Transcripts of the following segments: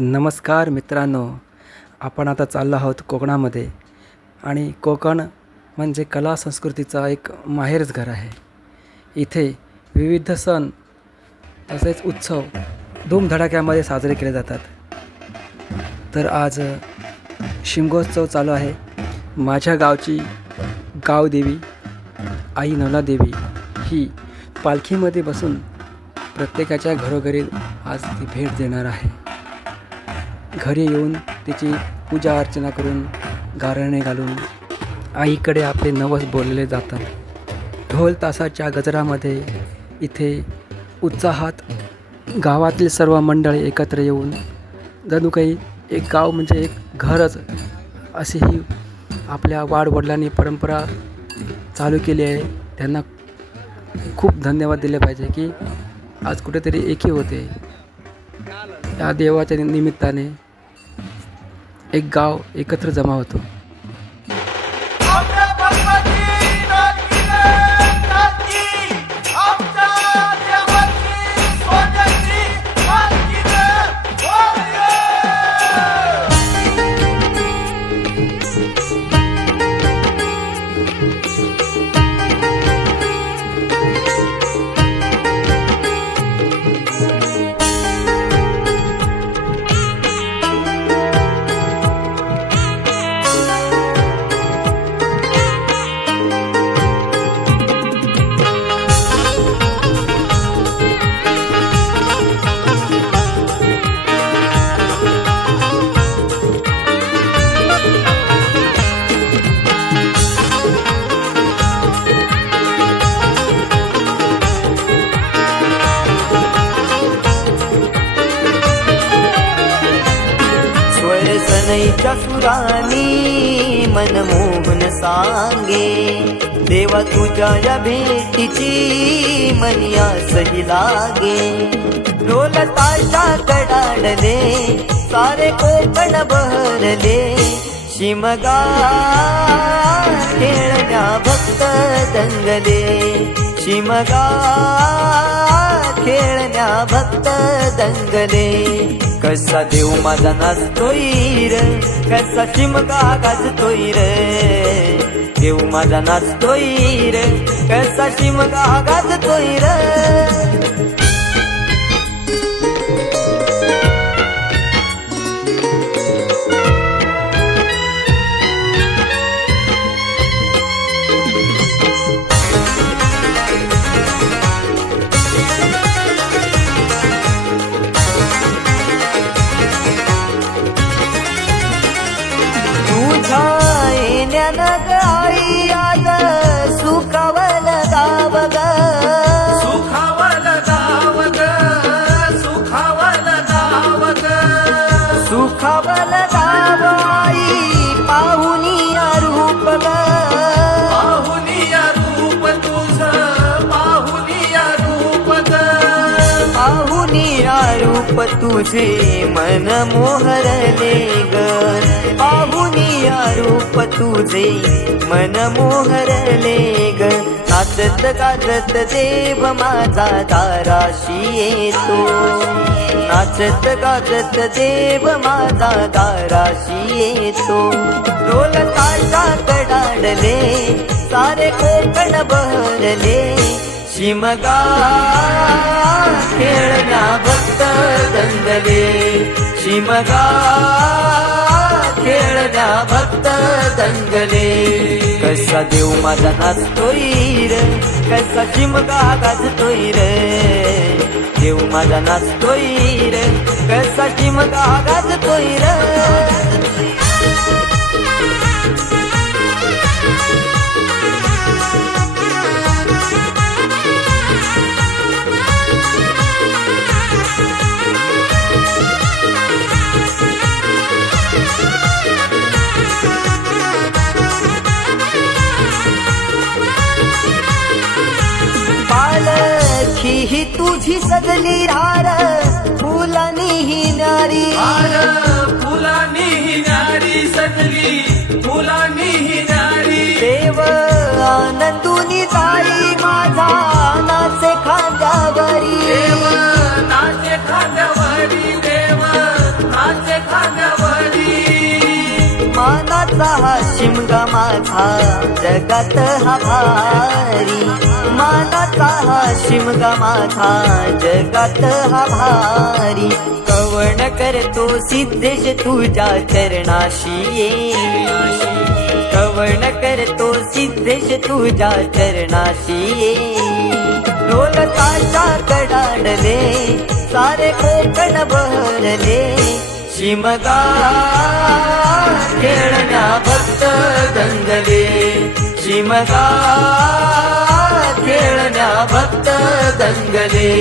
नमस्कार मित्रांनो, आपण आता चाललो आहोत कोकणामध्ये आणि कोकण म्हणजे कला संस्कृतीचा एक माहेरच घर आहे. इथे विविध सण तसेच उत्सव धूमधडाक्यामध्ये साजरे केले जातात. तर आज शिमगोत्सव चालू आहे. माझ्या गावची गावदेवी आई नवलादेवी ही पालखीमध्ये बसून प्रत्येकाच्या घरोघरी आज ती भेट देणार आहे. घरी येऊन तिची पूजा अर्चना करून गारणे घालून आईकडे आपले नवस बोलले जातात. ढोल तासाच्या गजरामध्ये इथे उत्साहात गावातील सर्व मंडळी एकत्र येऊन जणू काही एक गाव म्हणजे एक घरच अशी ही आपल्या वाडवडिलांनी परंपरा चालू केली आहे. त्यांना खूप धन्यवाद दिले पाहिजे की आज कुठेतरी एकी होते. या देवाच्या निमित्ताने एक गाव एकत्र जमा होतो. सनईच्या सुरानी मनमोहन सांगे, देवा तुझ्या या भेटीची मनिया सही लागे. ढोल ताशा कडाडले सारे कोकण बहरले, शिमगा खेळण्या भक्त दंगले. शिमगा खेळण्या भक्त दंगले. कसा देव माझा नाचतोय रे, कसा शिमगा गाजतोय रे. देव माझा नाचतोय रे, कसा शिमगा गाजतोय रे. आई आज सुखावल गाव ग, सुखावल गाव ग, सुखावल गाव ग. सुखावल गाव आई पाहुनिया रूप ग. पाहुनिया रूप तुझ, पाहुनिया रूप ग. पाहुनिया रूप तुझे मन मोहरले ग. पाहुनिया रूप तुझे मन मोहरले ग. नाचत गाजत देव माझा दाराशी येतो. नाचत गाजत देव माझा दाराशी येतो. ढोल ताशा कडाडले सारे कोकण बहरले, शिमगा खेळण्या भक्त दंगले. शिमगा खेळण्या भक्त दंगले. कसा देव माझा नाचतोय रे, कसा शिमगा गाजतोय रे. देव माझा नाचतोय रे, कसा शिमगा गाजतोय रे. पालखी ही तुझी सजली रार, फुलानी ही नारी. फुलानी ही नारी सजली, फुलानी ही नारी. देव आनंदुनी जाई माझा नाचे खांद्यावरी. देव नाचे खांद्यावरी, देव नाचे मानाचा हा शिमगा माझा जगात हा भारी, मानाचा हा शिमगा माझा जगात हा भारी. कवण करतो सिद्धेश तुझ्या चरणाशी ये, कवण करतो सिद्धेश तुझ्या चरणाशी ये. ढोलताशा कडाडले सारे कोकण बहरले, शिमगा खेळण्या भक्त दंगले, शिमगा खेळण्या भक्त दंगले.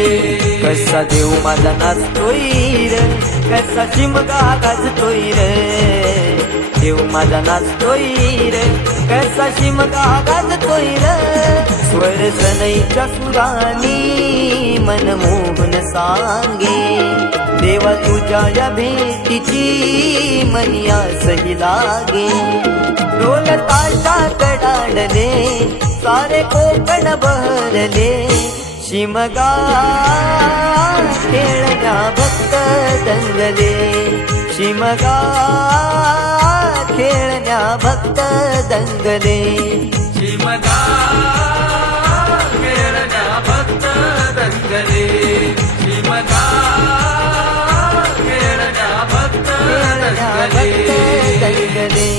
कसा देव माझा नाचतोय रे, कसा शिमगा गाजतोय रे, देव माझा नाचतोय रे, कसा शिमगा गाजतोय रे. स्वर सनईच्या सुरानी मनमोहन सांगे, देवा तुझ्या या भेटीची मनी आसही लागे. ढोल ताशा कडाडले सारे कोकण बहरले, शिमगा खेळण्या भक्त दंगले, शिमगा खेळण्या भक्त दंगले. शिमगा खेळण्या भक्त दंगले, शिमगा खेळण्या भक्त दंगले.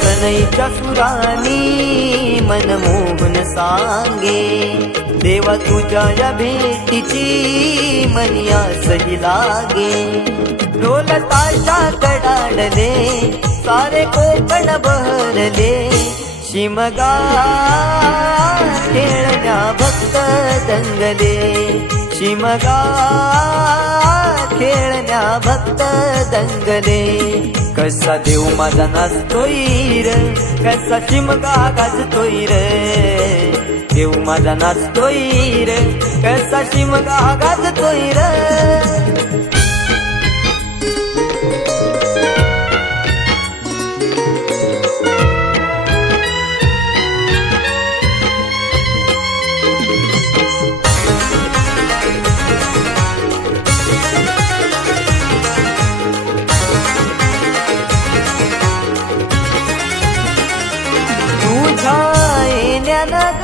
सनईच्या सुरानी मनमोहन सांगे, देवा तुझ्या या भेटीची मनी आसही लागे. ढोल ताशा कडाडले सारे कोकण बहरले, शिमगा खेळण्या भक्त दंगले, शिमगा खेळण्या भक्त दंगले. कसा देव माझा नाचतोय रे, कसा शिमगा गाजतोय रे, देव माझा नाचतोय रे, कसा शिमगा गाजतोय रे.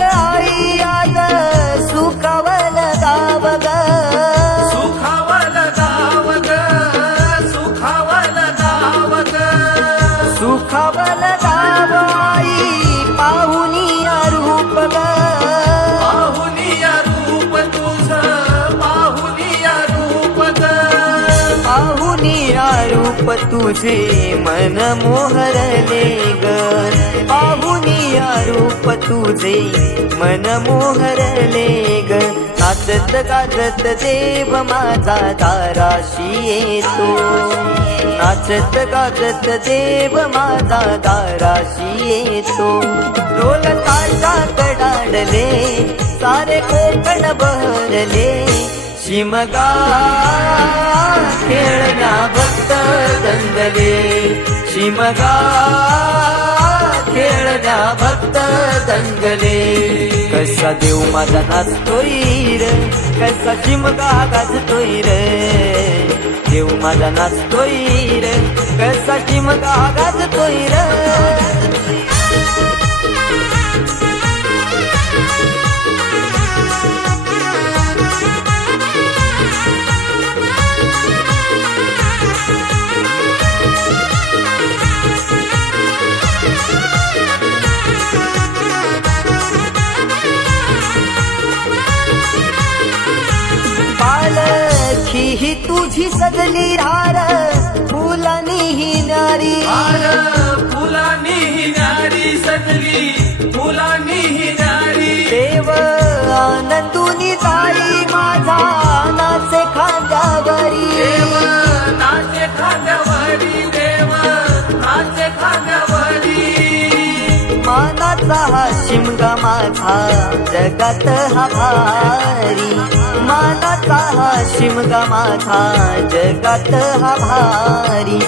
आई आज सुखावल गाव ग, सुखावल गाव ग, सुखावल गाव ग, सुखावल गाव आई पाहुनिया रूप ग, पाहुनिया रूप तुझं, पाहुनिया रूप ग, पाहुनिया रूप तुझे मन मोहरले ग, पाहुनिया रूप तुझे मन मोहरले ग. नाचत गाजत देव माझा दाराशी येतो, नाचत गाजत देव माझा दाराशी येतो. ढोल ताशा कडाडले सारे कोकण बहरले, शिमगा खेळण्या भक्त दंगले, शिमगा खेळण्या भक्त दंगले. कसा देव माझा नाचतोय रे, कसा शिमगा गाजतोय रे, देव माझा नाचतोय रे, कसा शिमगा गाजतोय रे. पालखी ही तुझी सजली रार, फुलांनी ही न्यारी. फुलांनी ही न्यारी देव आनंदुनी जाई माझा नाचे खांद्यावरी देव नाचे खांद्यावरी देव नाचे खांद्यावरी मानाचा हा शिमगा माझा जगात हा भारी मानाचा हा शिमगा माझा जगात हा भारी